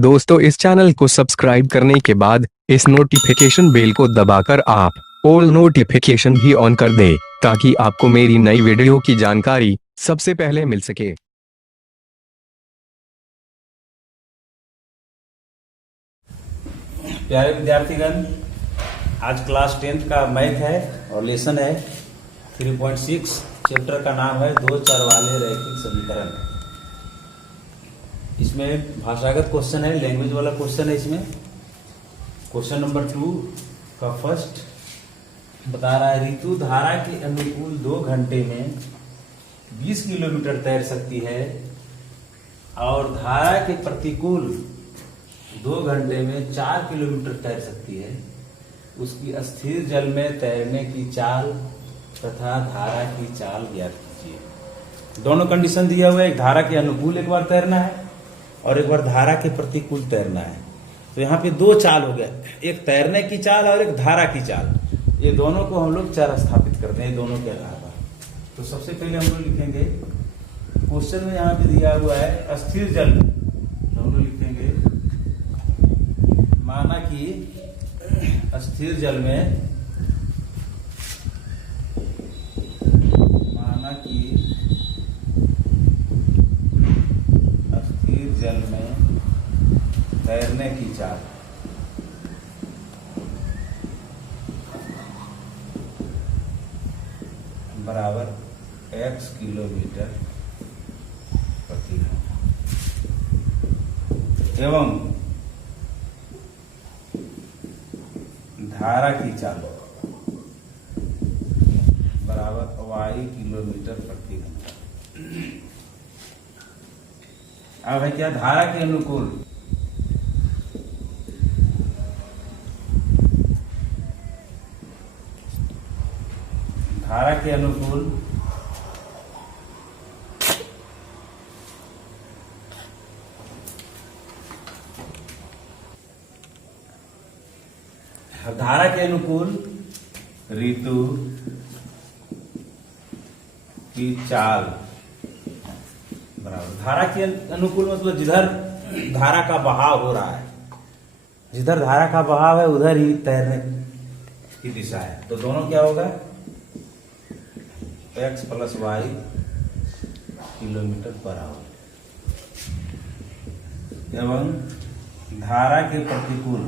दोस्तों इस चैनल को सब्सक्राइब करने के बाद इस नोटिफिकेशन बेल को दबाकर आप ऑल नोटिफिकेशन भी ऑन कर दें ताकि आपको मेरी नई वीडियो की जानकारी सबसे पहले मिल सके। प्यारे विद्यार्थीगण, आज क्लास 10th का मैथ है और लेसन है 3.6। चैप्टर का नाम है दो चर वाले रैखिक समीकरण। इसमें भाषागत क्वेश्चन है, लैंग्वेज वाला क्वेश्चन है। इसमें क्वेश्चन नंबर 2 का फर्स्ट बता रहा है, ऋतु धारा के अनुकूल 2 घंटे में 20 किलोमीटर तैर सकती है और धारा के प्रतिकूल 2 घंटे में 4 किलोमीटर तैर सकती है। उसकी स्थिर जल में तैरने की चाल तथा धारा की चाल ज्ञात कीजिए। दोनों कंडीशन दिया हुआ है, एक धारा के अनुकूल एक बार तैरना है और एक बार धारा के प्रतिकूल तैरना है। तो यहाँ पे 2 चाल हो गया, एक तैरने की चाल और एक धारा की चाल। ये दोनों को हम लोग चर स्थापित करते हैं दोनों के आधार पर। तो सबसे पहले हम लोग लिखेंगे, क्वेश्चन में यहाँ पे दिया हुआ है अस्थिर जल में, तो हम लोग लिखेंगे माना कि अस्थिर जल में, माना कि अस्थिर जल में तैरने की चाल बराबर x किलोमीटर प्रति घंटा एवं धारा की चाल बराबर y किलोमीटर प्रति घंटा। अब है क्या, धारा के अनुकूल धारा के अनुकूल धारा के अनुकूल ऋतु की चाल बराबर धारा के अनुकूल मतलब जिधर धारा का बहाव हो रहा है, जिधर धारा का बहाव है उधर ही तैरने की दिशा है। तो दोनों क्या होगा, x plus y kilometre per hour एवं धारा के प्रतिकूल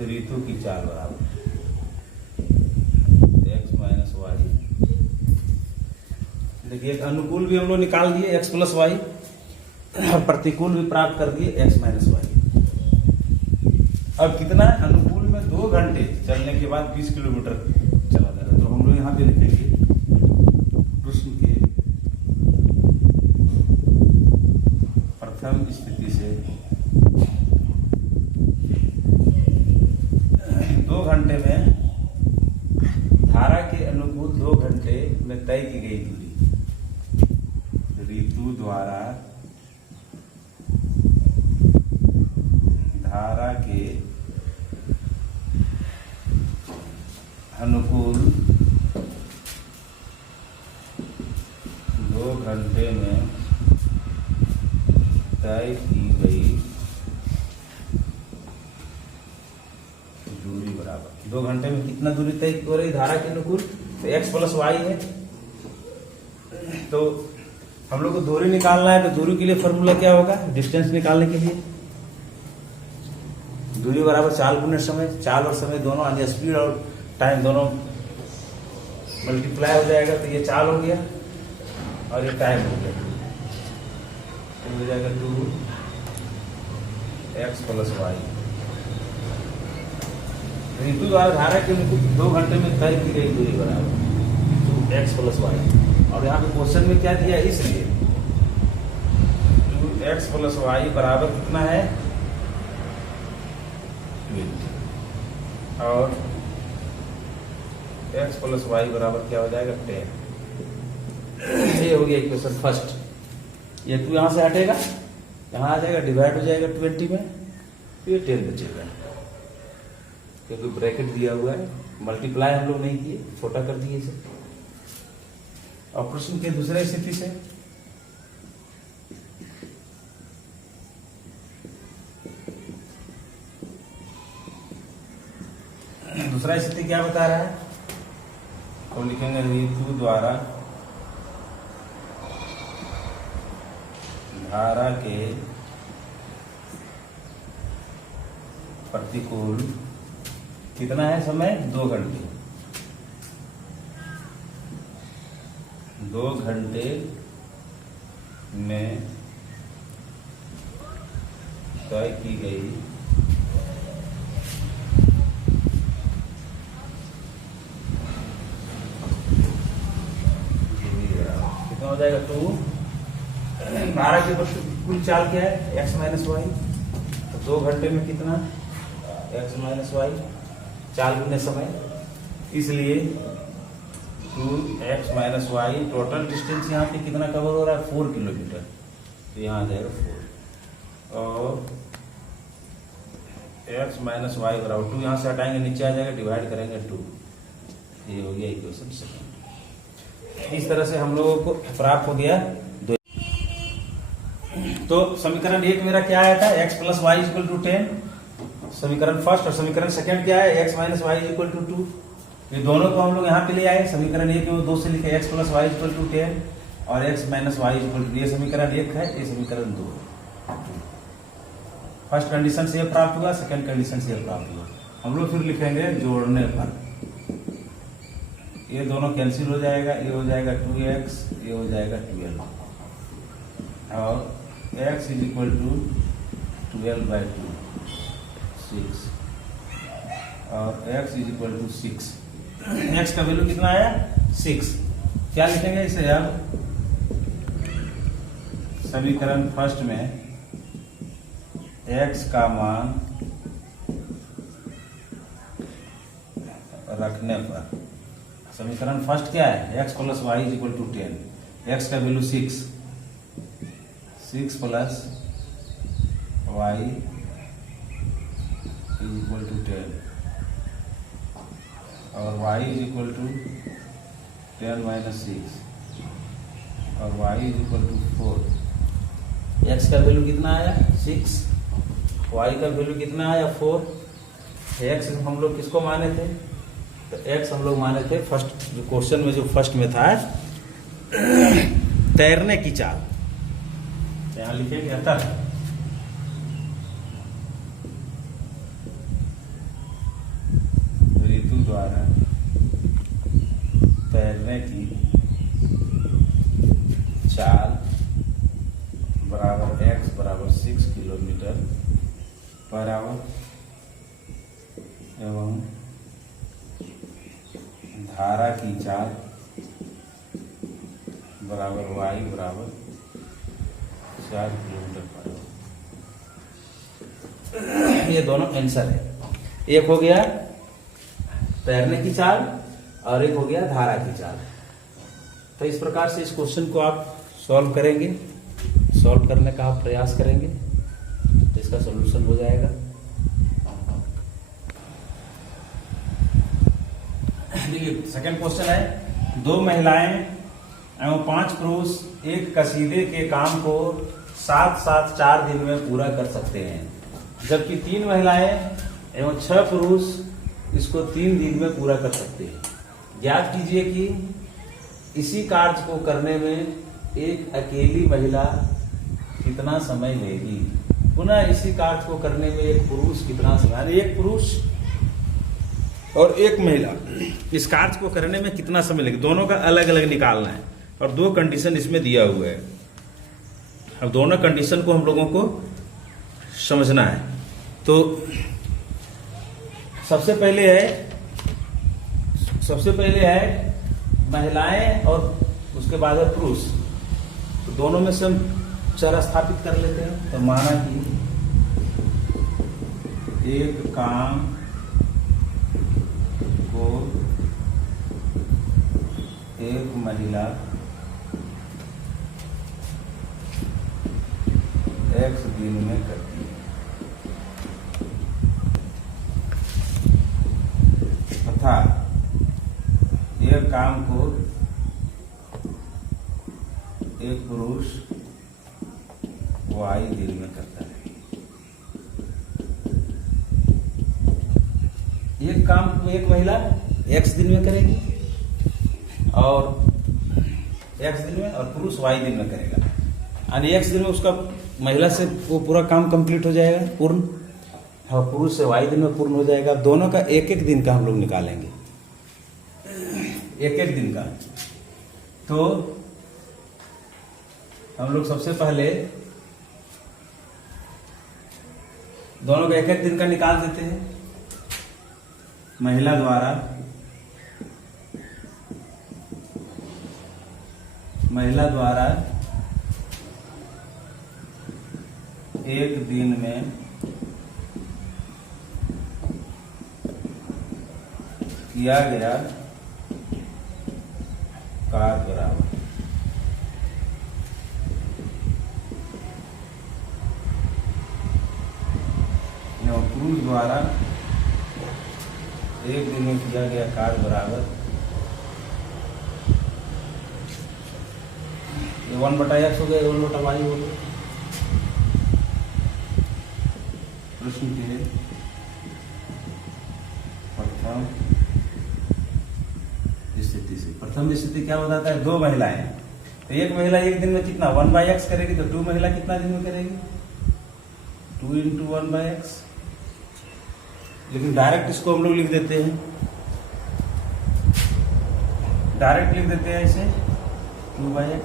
ऋतु की चाल बराबर x माइनस वाई। देखिए एक अनुकूल भी हम लोग निकाल दिए x प्लस वाई और प्रतिकूल भी प्राप्त कर दिए x माइनस वाई। अब कितना है, अनुकूल में 2 घंटे चलने के बाद 20 किलोमीटर चला जा रहा है। तो हम लोग यहाँ पे लिखेंगे प्रश्न के प्रथम स्थिति से 2 घंटे में धारा के अनुकूल 2 घंटे में तय की गई दूरी ऋतु द्वारा धारा के अनुकूल 2 घंटे में तय की गई दूरी बराबर 2 घंटे में कितना दूरी तय हो रही धारा के अनुकूल, तो x प्लस वाई है। तो हम लोग को दूरी निकालना है, तो दूरी के लिए फॉर्मूला क्या होगा, डिस्टेंस निकालने के लिए दूरी बराबर चाल गुने समय, चाल और समय दोनों यानी स्पीड और टाइम दोनों मल्टीप्लाई हो जाएगा। तो ये चाल हो गया और ये टाइम हो गया, तो हो जाएगा 2x प्लस वाई। ऋतु द्वारा धारा के 2 घंटे में तय की गई दूरी बराबर 2x प्लस वाई। और यहाँ पे क्वेश्चन में क्या दिया, इसलिए 2x प्लस वाई बराबर कितना है 20 और x प्लस वाई बराबर क्या हो जाएगा 10। ये हो गया इक्वेशन फर्स्ट। ये 2 यहां से हटेगा, यहां आ जाएगा, डिवाइड हो जाएगा 20 में, ये 10 बचेगा क्योंकि ब्रैकेट दिया हुआ है। मल्टीप्लाई हम लोग नहीं किए, छोटा कर दिए इसे। और प्रश्न के दूसरे स्थिति से दूसरा स्थिति क्या बता रहा है, तो लिखेंगे ऋतु द्वारा धारा के प्रतिकूल कितना है समय, 2 घंटे। 2 घंटे में तय की गई कितना हो जाएगा, 2 12 के कुल चाल क्या है, x माइनस वाई। तो 2 घंटे में कितना, x माइनस वाई, चाल गुने समय, इसलिए 2x minus Y. Total distance यहाँ पे कितना कवर हो रहा है, 4 किलोमीटर, तो यहाँ आ जाएगा 4। और x माइनस वाई बराबर 2, यहाँ से हटाएंगे नीचे आ जाएगा, डिवाइड करेंगे 2। ये हो गया इक्वेशन सेकंड। इस तरह से हम लोगों को प्राप्त हो गया 2। तो समीकरण 1 मेरा क्या आया था, x plus y equal to 10, समीकरण फर्स्ट। और समीकरण सेकंड क्या है, x minus y equal to 2। ये दोनों को हम लोग यहाँ पे ले आए, समीकरण 1 में 2 से लिखे x plus y equal to 10 और x minus y equal to, ये समीकरण 1 है, ये समीकरण 2। फर्स्ट कंडीशन से ये प्राप्त हुआ, सेकंड कंडीशन से ये प्राप्त हुआ। हम लोग फिर लिखेंगे जोड़ने पर, ये दोनों कैंसिल हो जाएगा, ये हो जाएगा 2x, ये हो जाएगा 12 और x इज इक्वल टू 12/2 6 और x is equal to 6। x का वैल्यू कितना आया, 6। क्या लिखेंगे इसे अब, समीकरण फर्स्ट में x का मान रखने पर, समीकरण फर्स्ट क्या है, x plus y is equal to 10, x का value 6 plus y is equal to 10 और y is equal to 10 minus 6 और y is equal to 4। x का वैल्यू कितना आया, 6, y का वैल्यू कितना आया, 4। x हम लोग किसको माने थे, तो x हम लोग माने थे फर्स्ट जो क्वेश्चन में, जो फर्स्ट में था तैरने की चाल। यहाँ लिखेंगे अतः ऋतु द्वारा तैरने की चाल बराबर x बराबर 6 किलोमीटर पर आवर एवं धारा की चाल बराबर y बराबर 4 किलोमीटर पर आवर। ये दोनों आंसर है, एक हो गया तैरने की चाल और एक हो गया धारा की चाल। तो इस प्रकार से इस क्वेश्चन को आप सॉल्व करेंगे, सॉल्व करने का आप प्रयास करेंगे तो इसका सॉल्यूशन हो जाएगा। देखिए सेकंड क्वेश्चन है, 2 महिलाएं एवं 5 पुरुष एक कसीदे के काम को साथ 4 दिन में पूरा कर सकते हैं, जबकि 3 महिलाएं एवं 6 पुरुष इसको 3 दिन में पूरा कर सकते हैं। ज्ञात कीजिए कि इसी कार्य को करने में एक अकेली महिला कितना समय लेगी। पुनः इसी कार्य को करने में एक पुरुष कितना समय, यानी एक पुरुष और एक महिला इस कार्य को करने में कितना समय लगेगा, दोनों का अलग अलग निकालना है और 2 कंडीशन इसमें दिया हुआ है। अब दोनों कंडीशन को हम लोगों को समझना है। तो सबसे पहले है महिलाएं और उसके बाद है पुरुष। तो दोनों में से हम चर स्थापित कर लेते हैं। तो माना कि एक काम को एक महिला x दिन में करती है तथा यह काम को एक पुरुष y दिन में करता है। एक काम एक महिला x दिन में करेगी और x दिन में, और पुरुष y दिन में करेगा। यानी x दिन में उसका महिला से वो पूरा काम कंप्लीट हो जाएगा पूर्ण, और पुरुष से y दिन में पूर्ण हो जाएगा। दोनों का एक एक दिन का हम लोग निकालेंगे, एक एक दिन का। तो हम लोग सबसे पहले दोनों का एक एक दिन का निकाल देते हैं। महिला द्वारा एक दिन में किया गया कार्य बराबर पुरुष द्वारा एक दिन में किया गया कार्य बराबर, ये 1/x हो गया, 1/y हो गया। प्रश्न के प्रथम स्थिति क्या बताता है? दो महिलाएं हैं, तो एक महिला एक दिन में कितना 1/x करेगी, तो 2 महिला कितना दिन में करेगी? 2 × 1/x। लेकिन डायरेक्ट इसको हम लोग लिख देते हैं, डायरेक्ट लिख देते हैं इसे 2/x।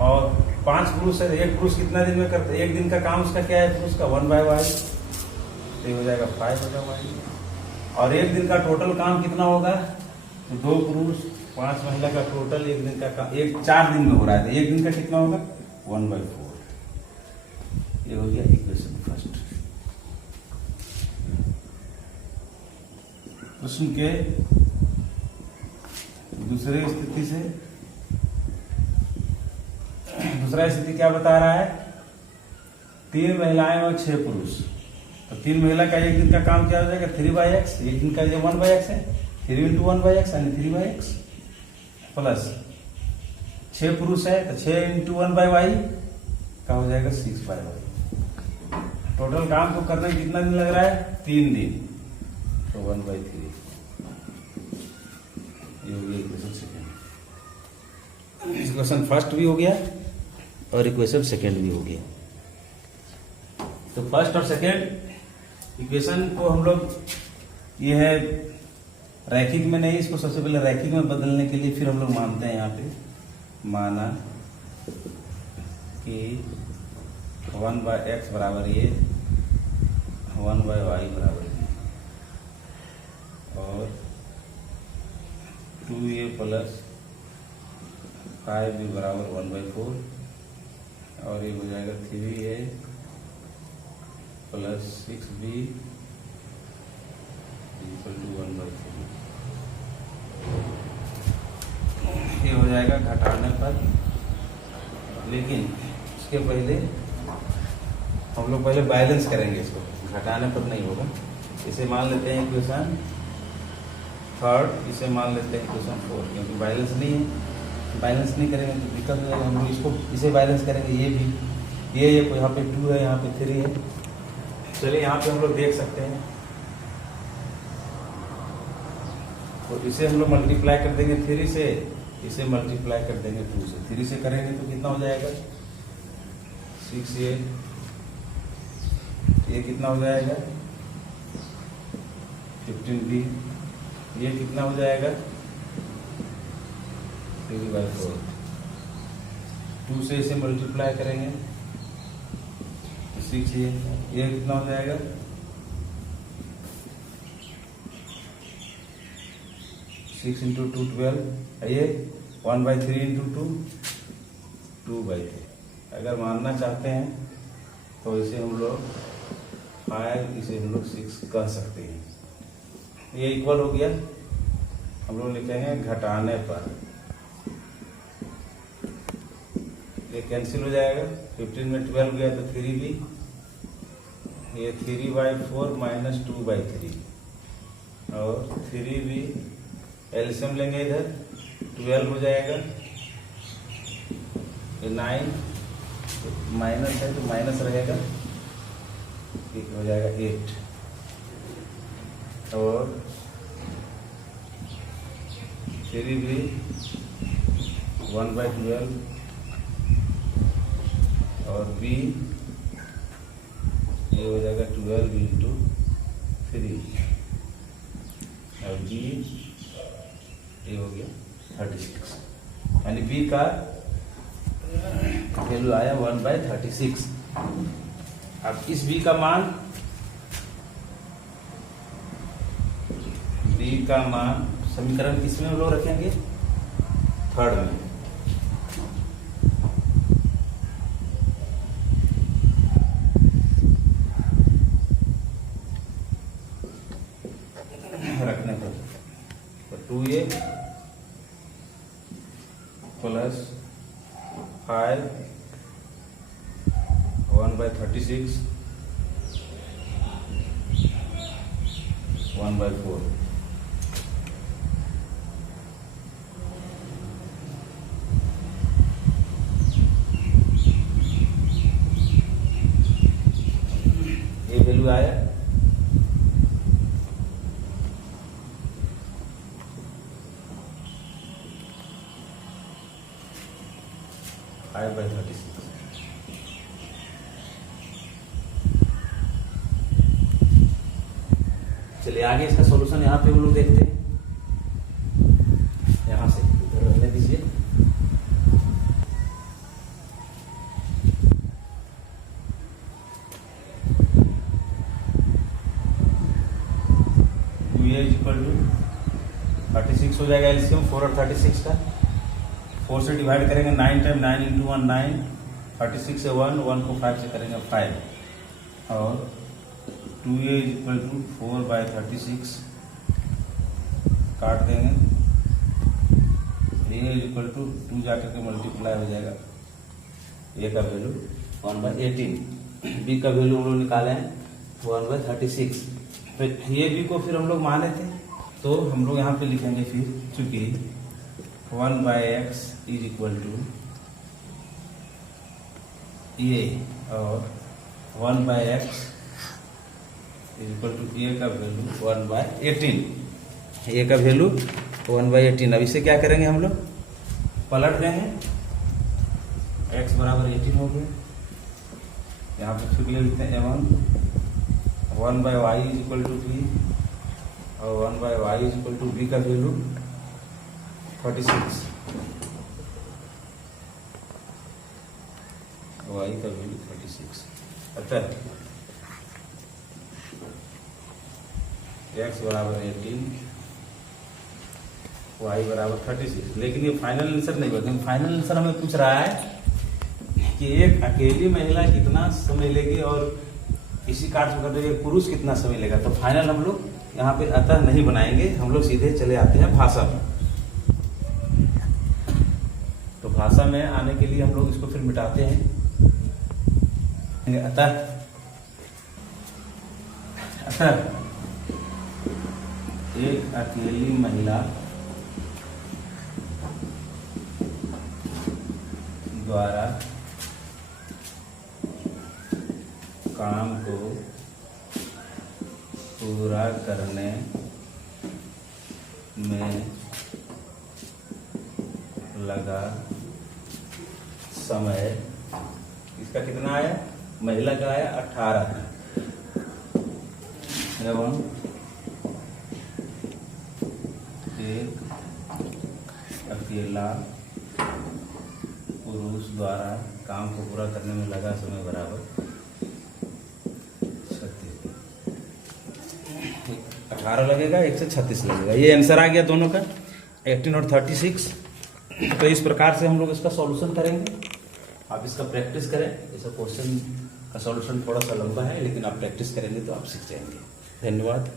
और 5 पुरुष है, एक पुरुष कितना दिन में करते हैं? एक दिन का काम उसका क्या है पुरुष का? 1/y, तो ये हो जाएगा 5/y। और एक दिन का टोटल काम कितना होगा? तो 2 पुरुष 5 महिला का टोटल एक दिन का काम 4 दिन में हो रहा है, तो एक दिन का कितना होगा? 1/4। ये हो गया इक्वेशन फर्स्ट। प्रश्न के दूसरे स्थिति से, दूसरा स्थिति क्या बता रहा है? 3 महिलाएं और 6 पुरुष, तो 3 महिला का एक दिन का काम क्या हो जाएगा? 3/x। एक दिन का जो 1/x है, 3 × 1/x यानी 3/x प्लस 6 पुरुष है, तो 6 × 1/y का हो जाएगा 6/y। टोटल काम को करने में कितना दिन लग रहा है? 3 दिन, तो 1/3। ये हो गया इक्वेशन सेकेंड। इक्वेशन फर्स्ट भी हो गया और इक्वेशन सेकेंड भी हो गया। तो फर्स्ट और सेकेंड इक्वेशन को हम लोग, ये है रैखिक में नहीं, इसको सबसे पहले रैखिक में बदलने के लिए फिर हम लोग मानते हैं, यहाँ पे माना कि 1/x बराबर ये, 1/y बराबर ये, और 2a प्लस 5b बराबर 1/4, और ये हो जाएगा 3a plus 6b equal to 1/3। ये हो जाएगा घटाने पर, लेकिन उसके पहले हम लोग पहले बैलेंस करेंगे इसको, घटाने पर नहीं होगा। इसे मान लेते हैं इक्वेशन थर्ड, इसे मान लेते हैं इक्वेशन फोर्थ, क्योंकि बैलेंस नहीं है, बैलेंस नहीं करेंगे तो दिक्कत हो जाएगा। हम लोग इसको इसे बैलेंस करेंगे, ये भी ये यहाँ पे 2 है, यहाँ पे 3 है। चलिए यहाँ पे हम लोग देख सकते हैं, तो इसे हम लोग मल्टीप्लाई कर देंगे 3 से, इसे मल्टीप्लाई कर देंगे 2 से। 3 से करेंगे तो कितना हो जाएगा? 6a, ये कितना हो जाएगा? 15b, ये कितना हो जाएगा? 3/4। 2 से इसे मल्टीप्लाई करेंगे 6a, ये कितना हो जाएगा? 6 × 2 12, ये 1/3 × 2 2/3। अगर मानना चाहते हैं तो इसे हम लोग 5, इसे हम लोग 6 कह सकते हैं। ये इक्वल हो गया, हम लोग लिखेंगे घटाने पर, ये कैंसिल हो जाएगा। 15 में 12 गया तो 3b, ये 3/4 माइनस 2/3, और 3b एलसीएम लेंगे इधर, 12 हो जाएगा, ये 9 माइनस है तो माइनस रहेगा, हो जाएगा 8। और 3b 1/12 और b ये हो जाएगा 12 इंटू 3 और b ये हो गया 36, यानी b का वैल्यू आया 1/36। अब इस b का मान समीकरण किसमें हम लोग रखेंगे? थर्ड में। रखने पर तो 2a प्लस 5 1/36 1/4 ये वैल्यू आया। Five by 36। चलिए आगे इसका सॉल्यूशन यहाँ पे हम लोग देखते हैं। यहाँ से रहने दीजिए। इक्वल टू 36 हो जाएगा एलसीएम 4 और 36 का। 4 से डिवाइड करेंगे 9 टाइम 9 इंटू 1 9, 36 से 1 1 को 5 से करेंगे 5 और 2a इक्वल टू 4/36 काट देंगे। a इक्वल टू 2 जाकर के मल्टीप्लाई हो जाएगा। a का वैल्यू 1/18, b का वैल्यू हम लोग निकाले हैं 1/36। तो ये b को फिर हम लोग माने थे तो हम लोग यहाँ पे लिखेंगे फिर, चूंकि 1/x is equal to a और 1/x is equal to a का वैल्यू 1/18। a का वैल्यू 1/18। अब इसे क्या करेंगे हम लोग? पलट देंगे। x बराबर 18 हो गया। यहाँ पे फिर ले लेते हैं a1 1/y is equal to b और 1/y is equal to b का वैल्यू 36, y का वैल्यू 36। अतः x बराबर 18, y बराबर 36। लेकिन ये फाइनल आंसर नहीं बता, फाइनल आंसर हमें पूछ रहा है कि एक अकेली महिला कितना समय लेगी और इसी कार्य करते हुए पुरुष कितना समय लेगा। तो फाइनल हम लोग यहाँ पे अतः नहीं बनाएंगे, हम लोग सीधे चले आते हैं भाषा में। तो भाषा में आने के लिए हम लोग इसको फिर मिटाते हैं। अतः एक अकेली महिला द्वारा काम को पूरा करने में लगा समय, इसका कितना आया? महिला का आया 18 एवं एक अकेला पुरुष द्वारा काम को पूरा करने में लगा समय बराबर 36। 18 लगेगा, 1 से 36 लगेगा। ये आंसर आ गया दोनों का, 18 और 36। तो इस प्रकार से हम लोग इसका सॉल्यूशन करेंगे। आप इसका प्रैक्टिस करें। ऐसा क्वेश्चन का सॉल्यूशन थोड़ा सा लंबा है, लेकिन आप प्रैक्टिस करेंगे तो आप सीख जाएंगे। धन्यवाद।